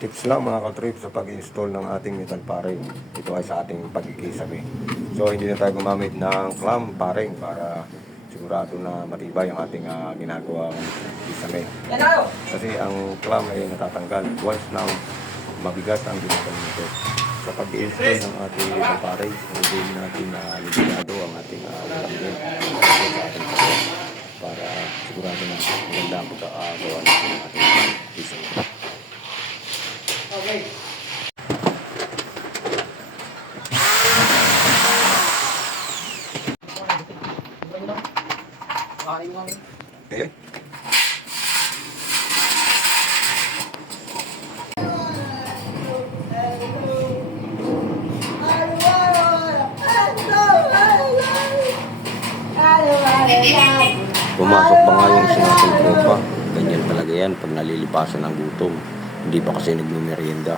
Tips lang mga katrip sa pag-install ng ating metal paring. Ito ay sa ating pagkikisame. So hindi na tayo gumamit ng clamp paring para sigurado na matibay ang ating ginagawang kisame. Kasi ang clamp ay natatanggal once na mabigat ang ginagawa nito. Sa pag-install ng ating metal paring, hindi natin ligado ang ating lambing sa ating paring para sigurado na maganda ang pagkakagawa natin ng ating kisame. Okay. Okay. Pumasok pa nga yung isa nating tropa. Ganyan talaga yan pag nalilipasan ng gutom. Hindi pa kasi nagmumerienda.